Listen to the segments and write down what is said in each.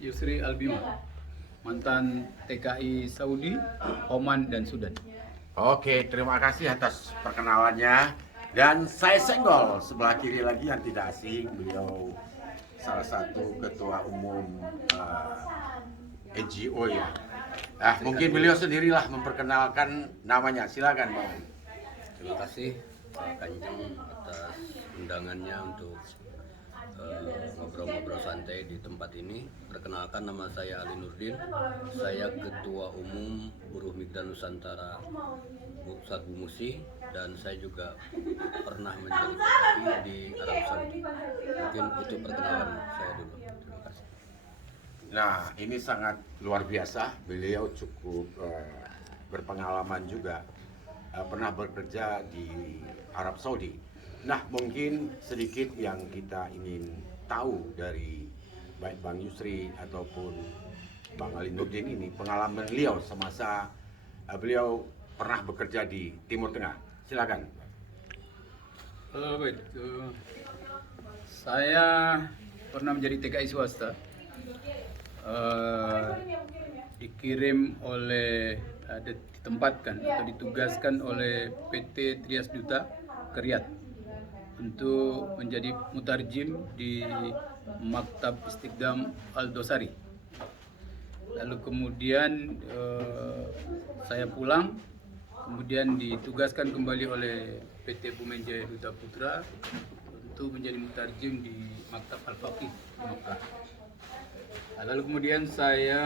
Yusri Albima, mantan TKI Saudi, Oman, dan Sudan. Oke, terima kasih atas perkenalannya. Dan saya senggol sebelah kiri lagi yang tidak asing, beliau salah satu ketua umum NGO ya. Mungkin beliau sendirilah memperkenalkan namanya. Silakan, Bang. Terima kasih Pak Kanjeng atas undangannya untuk ngobrol-ngobrol santai di tempat ini. Perkenalkan, nama saya Ali Nurdin. Saya Ketua Umum Buruh Migran Nusantara Pusat Bumusi, dan saya juga pernah menjadi TKI di Arab Saudi. Mungkin itu perkenalan saya dulu. Terima kasih. Nah, ini sangat luar biasa. Beliau cukup berpengalaman juga, pernah bekerja di Arab Saudi. Nah, mungkin sedikit yang kita ingin tahu dari baik Bang Yusri ataupun Bang Ali Nurdin ini, pengalaman beliau semasa beliau pernah bekerja di Timur Tengah. Silakan. Baik, saya pernah menjadi TKI swasta. Dikirim oleh, ditempatkan atau ditugaskan oleh PT Trias Duta ke Riyadh untuk menjadi mutarjim di Maktab Istiqdam Al-Dosari. Lalu kemudian saya pulang, kemudian ditugaskan kembali oleh PT Bumenjaya Duta Putra untuk menjadi mutarjim di Maktab Al-Faqih di Makkah. Lalu kemudian saya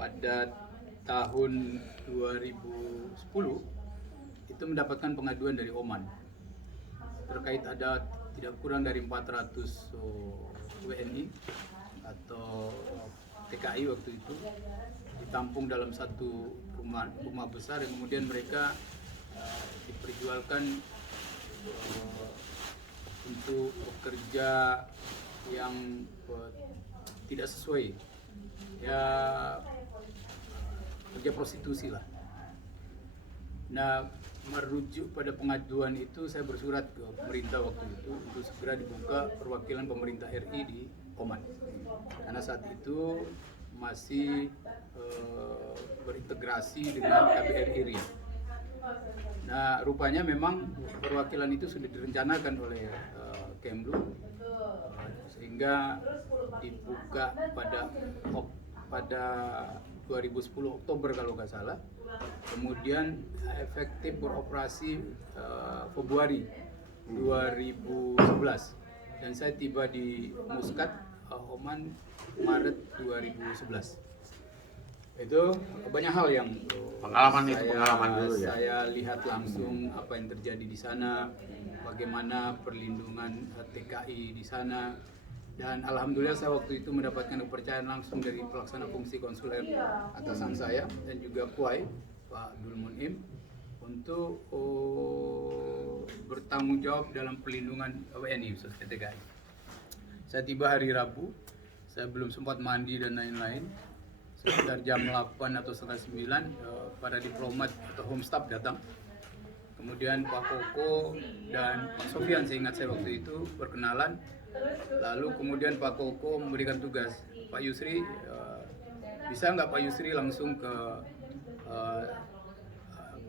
pada tahun 2010 itu mendapatkan pengaduan dari Oman terkait ada tidak kurang dari 400 WNI atau TKI waktu itu ditampung dalam satu rumah besar, yang kemudian mereka diperjualkan untuk bekerja yang tidak sesuai, ya kerja prostitusi lah. Nah, merujuk pada pengaduan itu, saya bersurat ke pemerintah waktu itu untuk segera dibuka perwakilan pemerintah RI di Oman, karena saat itu masih berintegrasi dengan KBRI Riyadh. Nah, rupanya memang perwakilan itu sudah direncanakan oleh Kemlu, sehingga dibuka pada 2010 Oktober kalau nggak salah. Kemudian efektif beroperasi Februari 2011, dan saya tiba di Muscat, Oman, Maret 2011. Itu banyak hal yang Pengalaman dulu ya. Saya lihat langsung apa yang terjadi di sana, bagaimana perlindungan TKI di sana. Dan alhamdulillah saya waktu itu mendapatkan kepercayaan langsung dari pelaksana fungsi konsuler atasan saya dan juga Kuai, Pak Dul Munim, untuk bertanggung jawab dalam perlindungan WNI khususnya TKI. Saya tiba hari Rabu, saya belum sempat mandi dan lain-lain. Sekitar jam 8 atau setengah 9 para diplomat atau home staff datang. Kemudian Pak Koko dan Pak Sofian, seingat saya waktu itu, berkenalan. Lalu kemudian Pak Koko memberikan tugas, Pak Yusri, bisa nggak Pak Yusri langsung ke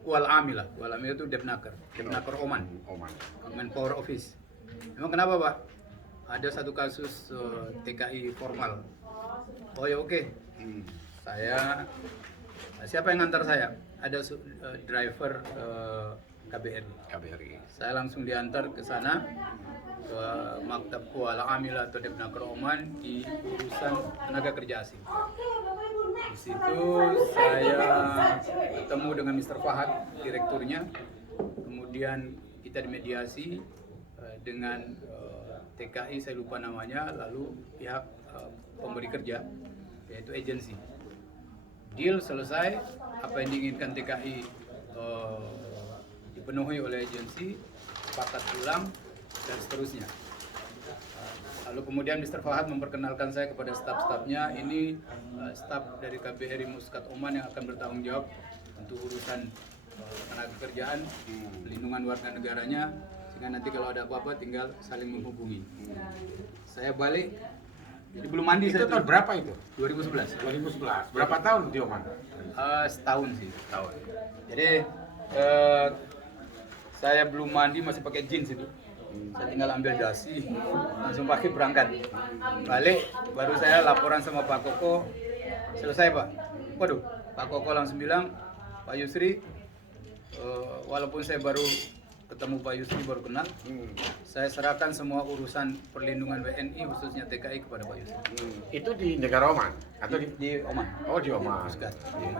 Kuala Amil lah. Kuala Amil itu Depnaker Oman, Manpower Office. Emang kenapa Pak? Ada satu kasus TKI formal. Oh ya oke. Siapa yang ngantar saya? Ada driver KBRI. Saya langsung diantar ke sana, ke Maktab Kuala Amil atau Depnaker Oman di urusan tenaga kerja asing. Di situ saya bertemu dengan Mr. Fahad, direkturnya. Kemudian kita dimediasi dengan TKI, saya lupa namanya, lalu pihak pemberi kerja, yaitu agensi. Deal selesai, apa yang diinginkan TKI dipenuhi oleh agensi, sepakat pulang, dan seterusnya. Lalu kemudian Mr. Fahad memperkenalkan saya kepada staf-stafnya. Ini staf dari KBRI Muscat Oman yang akan bertanggung jawab untuk urusan tenaga kerjaan, pelindungan warga negaranya, sehingga nanti kalau ada apa-apa tinggal saling menghubungi. Saya balik Jadi belum mandi Itu saya tahun tuh. berapa itu? 2011. 2011. Berapa tahun di Oman? Setahun sih. Tahun. Jadi saya belum mandi masih pakai jeans itu. Saya tinggal ambil dasi, langsung pakai berangkat. Balik, baru saya laporan sama Pak Koko. Selesai Pak. Waduh, Pak Koko langsung bilang, Pak Yusri, walaupun saya baru ketemu Pak Yusri, baru kenal, saya serahkan semua urusan perlindungan WNI khususnya TKI kepada Pak Yusri. Itu di negara Oman atau Di Oman. Oh, di Oman. Muscat,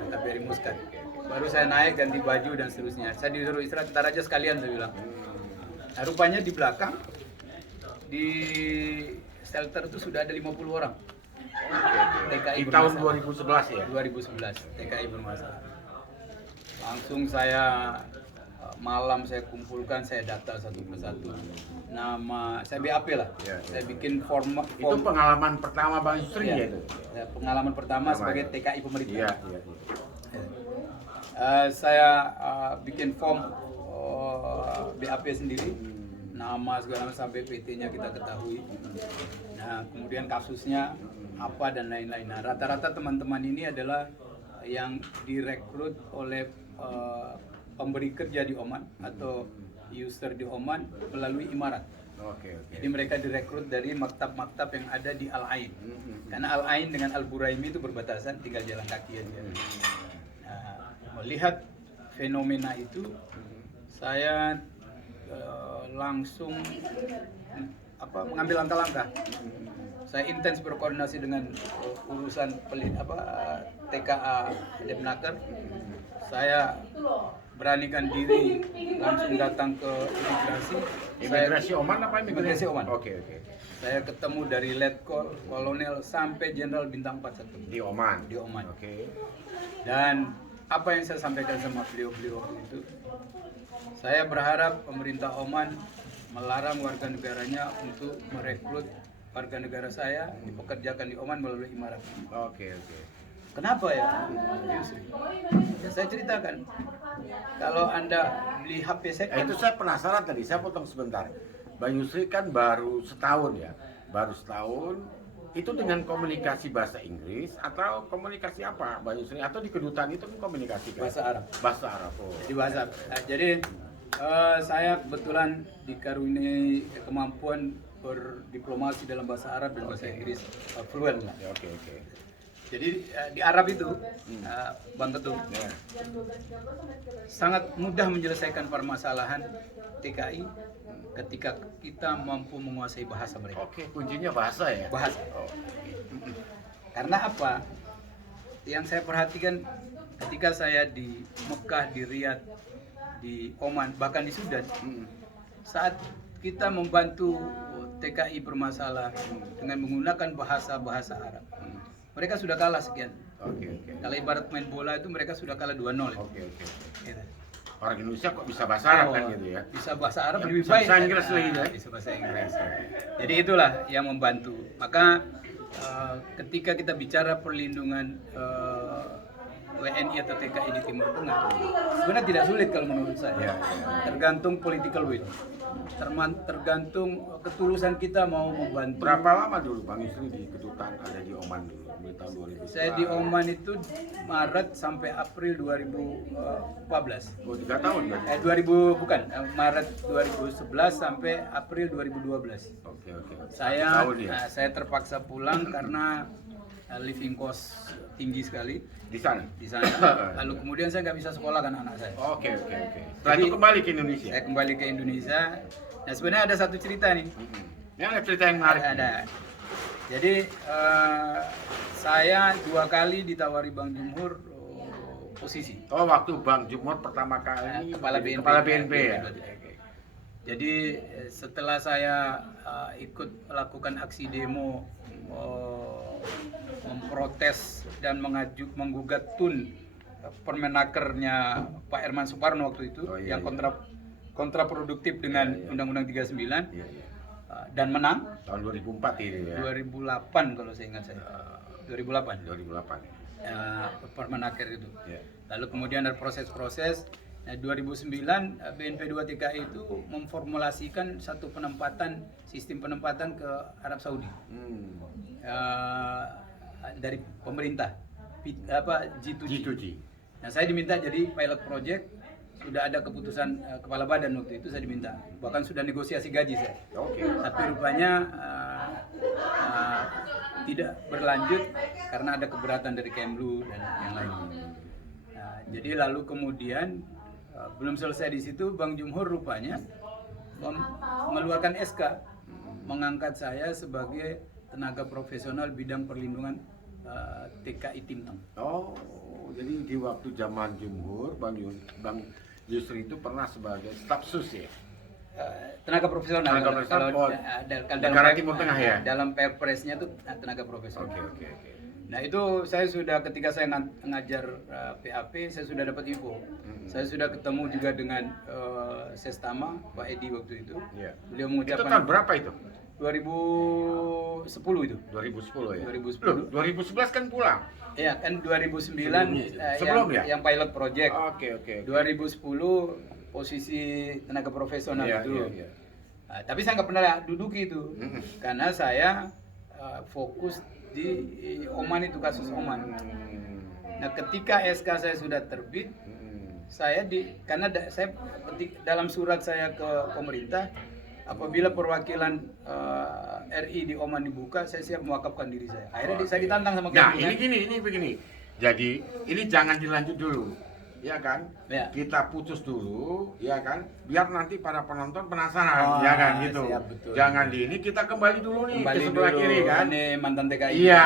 KBRI Muscat. Baru saya naik ganti baju dan seterusnya. Saya disuruh istirahat, ntar aja sekalian saya bilang. Nah, rupanya di belakang di shelter itu sudah ada 50 orang. TKI Di tahun bermasalah. 2011 ya. 2011 TKI bermasalah. Langsung saya malam saya kumpulkan, saya data satu persatu. Nama saya BAP lah. Ya, ya. Saya bikin form. Itu pengalaman pertama Bang Yusri Iya. ya itu. Ya, pengalaman pertama sebagai TKI pemerintah. Iya, iya. Saya bikin form BAP sendiri, nama segala macam sampai PT-nya kita ketahui. Nah, kemudian kasusnya apa dan lain-lain. Nah, rata-rata teman-teman ini adalah yang direkrut oleh pemberi kerja di Oman atau user di Oman melalui Imarat. Oke. Jadi mereka direkrut dari maktab-maktab yang ada di Al Ain. Karena Al Ain dengan Al Buraimi itu berbatasan, tinggal jalan kaki aja. Nah, melihat fenomena itu, saya langsung mengambil langkah-langkah. Saya intens berkoordinasi dengan urusan TKA Depnaker. Saya beranikan diri langsung datang ke imigrasi. Imigrasi Oman apa Imigrasi Oman. Oke. Saya ketemu dari Letkol, Kolonel sampai Jenderal Bintang 41 Di Oman. di Oman. Oke. Dan apa yang saya sampaikan sama beliau-beliau waktu itu, saya berharap pemerintah Oman melarang warga negaranya untuk merekrut warga negara saya dipekerjakan di Oman melalui Imarat. Oke. Kenapa ya, Yusri? Ya, saya ceritakan, kalau Anda beli HP second, Itu saya penasaran tadi, saya potong sebentar. Bang Yusri kan baru setahun ya, itu dengan komunikasi bahasa Inggris atau komunikasi apa Bang Yusri? Atau di kedutaan itu kan komunikasi kan? bahasa Arab. Bahasa Arab. Oh. Di bahasa Arab. Nah, jadi saya kebetulan dikaruniai kemampuan berdiplomasi dalam bahasa Arab dan bahasa Inggris fluent lah. Ya, oke. Jadi di Arab itu, Bang Ketum, Ya. sangat mudah menyelesaikan permasalahan TKI ketika kita mampu menguasai bahasa mereka. Oke, kuncinya bahasa ya. Bahasa. Oh. Karena apa? Yang saya perhatikan ketika saya di Mekah, di Riyadh, di Oman, bahkan di Sudan, saat kita membantu TKI bermasalah dengan menggunakan bahasa Arab, mereka sudah kalah sekian. Oke. Kalau ibarat main bola itu mereka sudah kalah 2-0. Oke. Gitu. Orang Indonesia kok bisa bahasa Arab kan gitu ya? Bisa bahasa Arab Ya, lebih bisa baik. bahasa Inggris lagi, ya? Bisa bahasa Inggris. Jadi itulah yang membantu. Maka ketika kita bicara perlindungan WNI atau TKI di Timur Tengah, sebenarnya tidak sulit kalau menurut saya. Ya. Tergantung political will. Tergantung ketulusan kita mau membantu. Berapa lama dulu Bang Yusri di kedutaan ada di Oman dulu? Di tahun 2000. Saya di Oman itu Maret sampai April 2014. Oh, 3 tahun kan? 2000 bukan, Maret 2011 sampai April 2012. Oke. Saya Tahun ya? saya terpaksa pulang karena living cost tinggi sekali Di sana. di sana. Lalu kemudian saya nggak bisa sekolahkan anak saya. Oke. Setelah itu kembali ke Indonesia. Saya kembali ke Indonesia. Nah, sebenarnya ada satu cerita nih. Ya, ada cerita yang menarik. Ada. Jadi saya 2 kali ditawari Bang Jumhur posisi. Oh, waktu Bang Jumhor pertama kali Kepala jadi BNP. Kepala BNP ya. Jadi setelah saya ikut melakukan aksi demo memprotes dan menggugat tun Permenakernya Pak Herman Suparno waktu itu yang kontraproduktif dengan Undang-Undang 39 dan menang Tahun 2004 ini ya. 2008 kalau saya ingat saya. 2008. 2008. Permenaker itu. Ya. Lalu kemudian ada proses-proses Nah, 2009 BNP 2 TKI itu memformulasikan satu sistem penempatan ke Arab Saudi dari pemerintah G2G. G2G. Nah, saya diminta jadi pilot project, sudah ada keputusan kepala badan waktu itu, saya diminta, bahkan sudah negosiasi gaji saya. Oke. Tapi rupanya tidak berlanjut karena ada keberatan dari Kemlu dan yang lain. Nah, jadi lalu kemudian belum selesai di situ, Bang Jumhur rupanya mengeluarkan SK mengangkat saya sebagai tenaga profesional bidang perlindungan TKI Timteng. Oh, jadi di waktu zaman Jumhur, Bang Yusri itu pernah sebagai staf sus ya? Tenaga profesional. Tenaga profesional, negara Timur Tengah ya? Dalam perpresnya itu tenaga profesional. Oke. Nah itu saya sudah, ketika saya ngajar PAP, saya sudah dapat info. Saya sudah ketemu juga dengan Sestama, Pak Edi waktu itu. Iya. Beliau Itu mengucapkan tahun berapa itu? 2010 itu. 2010 ya? 2010. Loh, 2011 kan pulang? Iya kan 2009 Sebelum ya? yang pilot project. Oke. 2010 posisi tenaga profesional Iya, itu. iya. Nah, tapi saya nggak pernah duduki itu, karena saya fokus di Oman itu, kasus Oman. Nah, ketika SK saya sudah terbit, saya karena saya dalam surat saya ke pemerintah, apabila perwakilan RI di Oman dibuka, saya siap mewakafkan diri saya. Akhirnya saya ditantang sama Nah, Kemlu. ini begini. Jadi, ini jangan dilanjut dulu. Ya kan? Ya. Kita putus dulu, ya kan? Biar nanti para penonton penasaran, ya kan gitu. Siap, betul. Jangan di ini, kita kembali dulu nih Kembali ke sebelah dulu, kiri kan. ini mantan TKI. Iya.